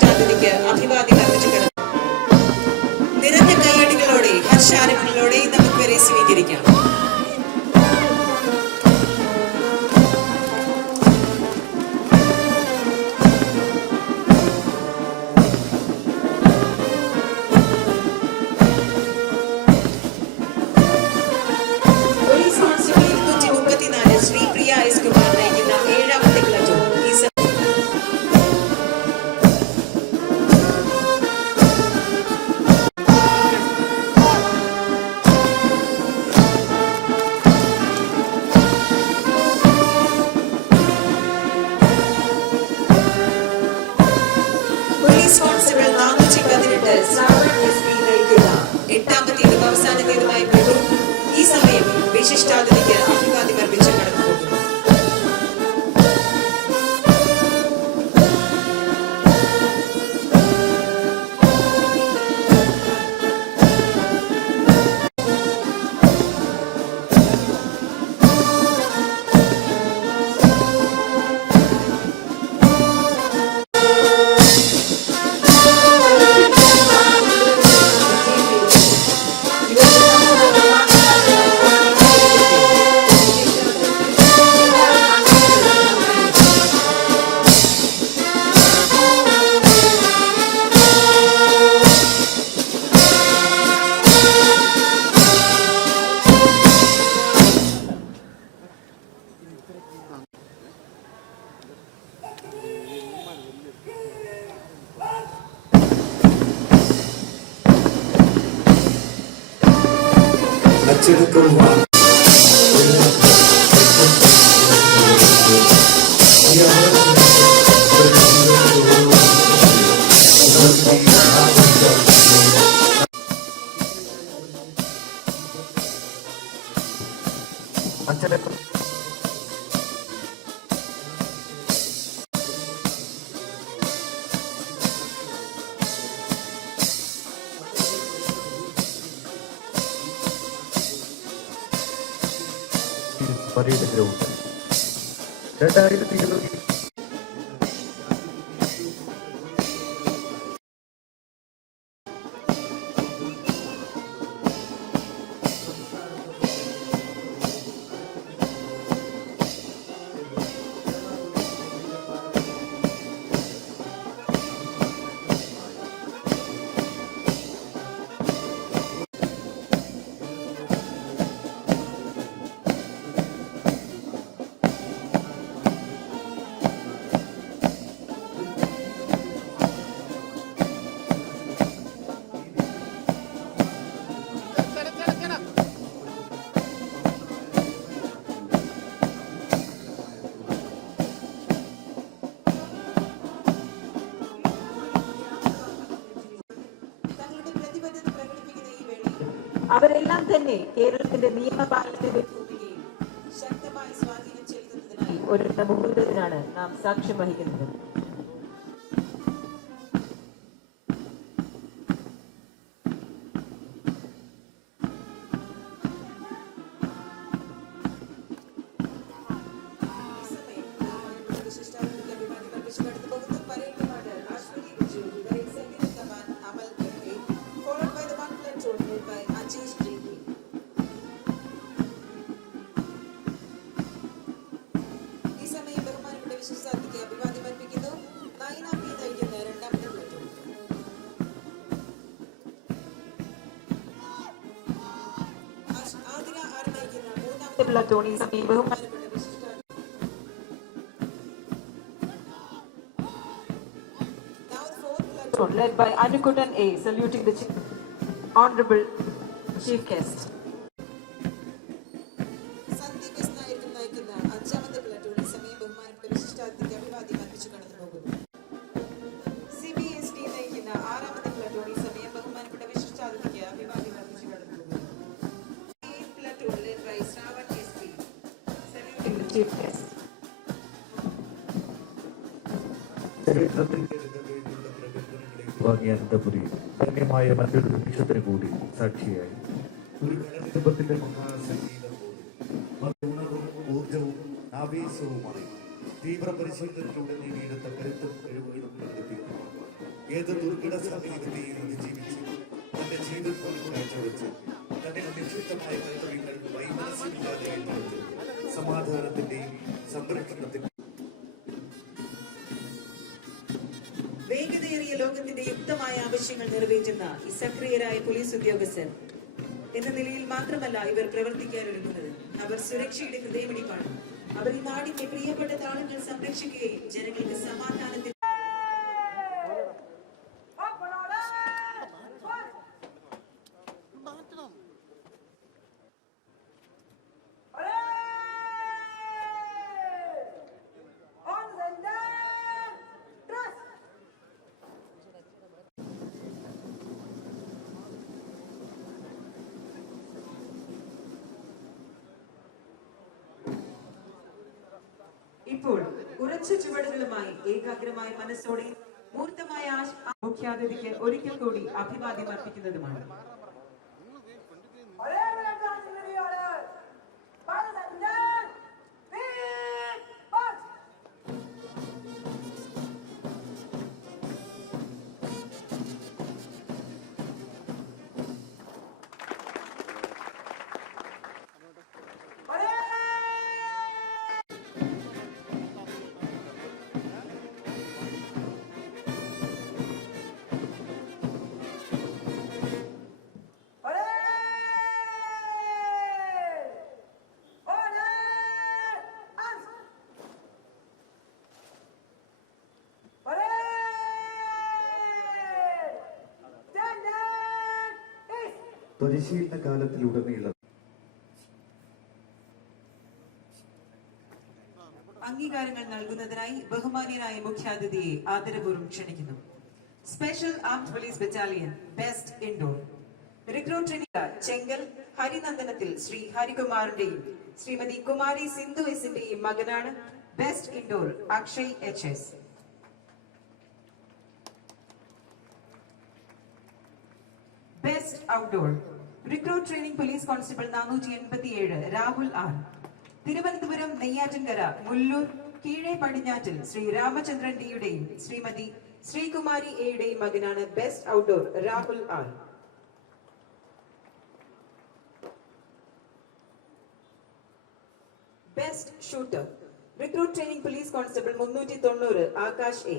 വിശിഷ്ടാതിഥിക്ക് അഭിവാദ്യം അർപ്പിച്ചു കിടന്നു. നിറഞ്ഞ കൈയടികളോടെ ഹർഷാരവങ്ങളോടെ നമുക്ക് വരെ സ്വീകരിക്കാം. എട്ടാമത്തേതും അവസാനത്തേതുമായി ഈ സമയം വിശിഷ്ടാതിഥിക്ക് അഭിവാദ്യം അർപ്പിച്ച് കടന്നു പോകുന്നു. പരേഡ് ഗ്രൗണ്ട് 2020 അവരെല്ലാം തന്നെ കേരളത്തിന്റെ നിയമപാലനത്തിന്റെ ഭൂമികയിൽ ശക്തമായി സ്വാധീനം ചെലുത്തുന്നതിനായി ഒരു മുഹൂർത്തത്തിനാണ് നാം സാക്ഷ്യം വഹിക്കുന്നത്. Tony led by Anukutan A, saluting the Honorable Chief Guest. Ananthapuri ധന്യമായ മറ്റൊരു നിമിഷത്തിന് കൂടി സാക്ഷിയായി ഒരു കുടുംബത്തിന്റെ ഊർജവും ആവേശവുമായി തീവ്ര പരിശീലനത്തിലൂടെ നേടിയെടുത്ത കരുത്തും കഴിവുകളും പ്രകടിപ്പിക്കുന്നു. ഏത് ദുർഘട സാഹചര്യത്തെയും അതിജീവിച്ച് തന്റെ ജീവിതം പോലും കാഴ്ചവെച്ച് തന്നെ നിക്ഷിപ്തമായ കർത്തവ്യങ്ങൾ വൈമനസ്യമില്ലാതെ ഏറ്റെടുത്ത് സമാധാനത്തിന്റെയും സംരക്ഷണത്തിന്റെയും വേഗതയേറിയ ലോകത്തിന്റെ യുക്തമായ ആവശ്യങ്ങൾ നിറവേറ്റുന്ന ഈ സക്രിയരായ പോലീസ് ഉദ്യോഗസ്ഥർ എന്ന നിലയിൽ മാത്രമല്ല ഇവർ പ്രവർത്തിക്കാനൊരുങ്ങുന്നത്. അവർ സുരക്ഷയുടെ ഹൃദയമിടിപ്പാണ്. അവർ ഈ നാടിന്റെ പ്രിയപ്പെട്ട താളങ്ങൾ സംരക്ഷിക്കുകയും ജനങ്ങൾക്ക് സമാധാനത്തിൽ ഇപ്പോൾ ഉറച്ച ചുവടുകളുമായി ഏകാഗ്രമായ മനസ്സോടെ മൂർത്തമായ മുഖ്യാതിഥിക്ക് ഒരിക്കൽ കൂടി അഭിവാദ്യം അർപ്പിക്കുന്നതുമാണ്. പരിശീലന കാലത്തിലുടനീളം അംഗീകാരങ്ങൾ നൽകുന്നതിനായി ബഹുമാന്യനായ മുഖ്യാതിഥിയെ ആദരപൂർവ്വം ക്ഷണിക്കുന്നു. Special armed police battalion best indoor recruit Chenkal ഹരിനന്ദനത്തിൽ ശ്രീ ഹരികുമാറിന്റെയും ശ്രീമതി കുമാരി സിന്ധു എസിന്റെയും മകനാണ് best indoor Akshay HS. Best outdoor recruit training police constable 487 Rahul R. Thiruvananthapuram Neyyattinkara Mullur കീഴേ പടിഞ്ഞാറ്റിൽ ശ്രീ രാമചന്ദ്രൻ ഡിയുടെയും ശ്രീമതി ശ്രീകുമാരി എയുടെയും മകനാണ് best outdoor Rahul R. Best shooter recruit training police constable 390 Akash A.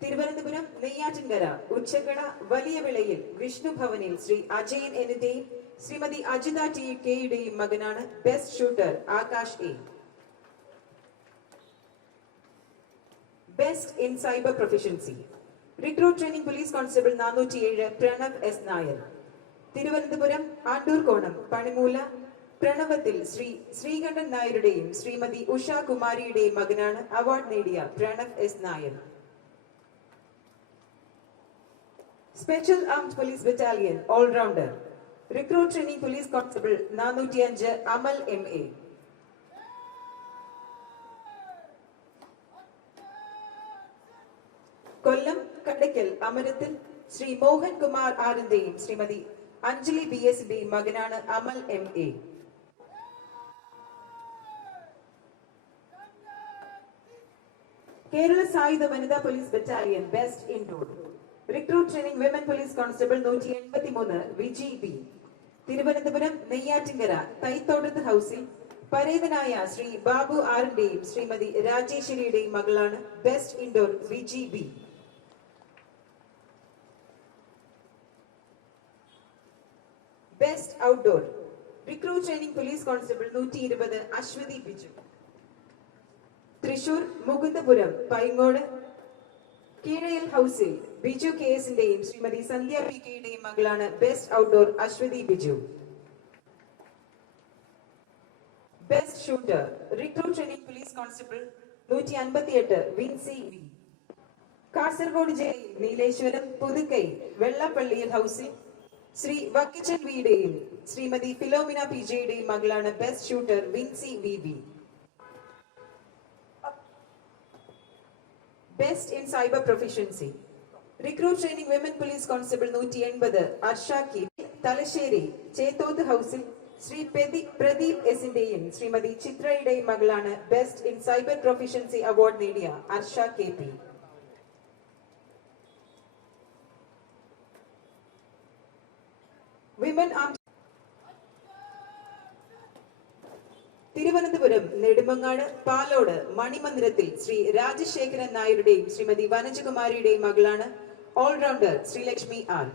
Thiruvananthapuram Neyyattinkara Uchakkada വലിയ വിളയിൽ വിഷ്ണു ഭവനിൽ ശ്രീ അജയൻ എന്നിന്റെയും ശ്രീമതി അജിത TKയുടെയും മകനാണ് best shooter Akash A. Best in cyber proficiency recruit training police constable 407 Pranav S. Nair. Thiruvananthapuram Andoorkonam Panimoola പ്രണവത്തിൽ ശ്രീ ശ്രീകണ്ഠൻ നായരുടെയും ശ്രീമതി ഉഷ കുമാരിയുടെയും മകനാണ് അവാർഡ് നേടിയ Pranav S. Nair. Special armed police battalion allrounder recruit training police constable 405 Amal MA. Kollam Kandakkal അമരത്തിൽ ശ്രീ മോഹൻ കുമാർ ആറിന്റെയും ശ്രീമതി അഞ്ജലി BSന്റെയും മകനാണ് അമൽ MA. കേരള സായുധ വനിതാ police battalion best indoor recruit training women police constable 183 Viji B. Thiruvananthapuram Neyyattinkara തൈത്തോട്ടത്ത് ഹൗസിൽ പരേതനായ ശ്രീ ബാബു ആറിന്റെയും ശ്രീമതി രാജേശ്വരിയുടെയും മകളാണ് best indoor Viji B. Best outdoor recruit training police constable 120 Aswathy Biju. Thrissur Mukundapuram Paingode കീഴയിൽ ഹൗസിൽ ബിജു KSന്റെയും ശ്രീമതി സന്ധ്യ PKയുടെയും മകളാണ് best outdoor Aswathy Biju. Best shooter recruit training police constable 158 Vincy V. Kasaragod ജില്ലയിൽ നീലേശ്വരം പുതുക്കൈ വെള്ളപ്പള്ളിയിൽ ഹൗസിൽ ശ്രീ വക്കിച്ചൻ വിയുടെയും ശ്രീമതി ഫിലോമിന PJയുടെയും മകളാണ് best shooter Vincy VV. Best in cyber proficiency recruit training women police constable 180 Arsha K. Thalassery Chethoth ഹൗസിൽ ശ്രീ പ്രദീപ് എസിന്റെയും ശ്രീമതി ചിത്രയുടെയും മകളാണ് best in cyber proficiency award നേടിയ അർഷ KP. വിമൻ ആം തിരുവനന്തപുരം നെടുമങ്ങാട് പാലോട് മണിമന്ദിരത്തിൽ ശ്രീ രാജശേഖരൻ നായരുടെയും ശ്രീമതി വനജകുമാരിയുടെയും മകളാണ് ഓൾറൗണ്ടർ ശ്രീലക്ഷ്മി ആർ.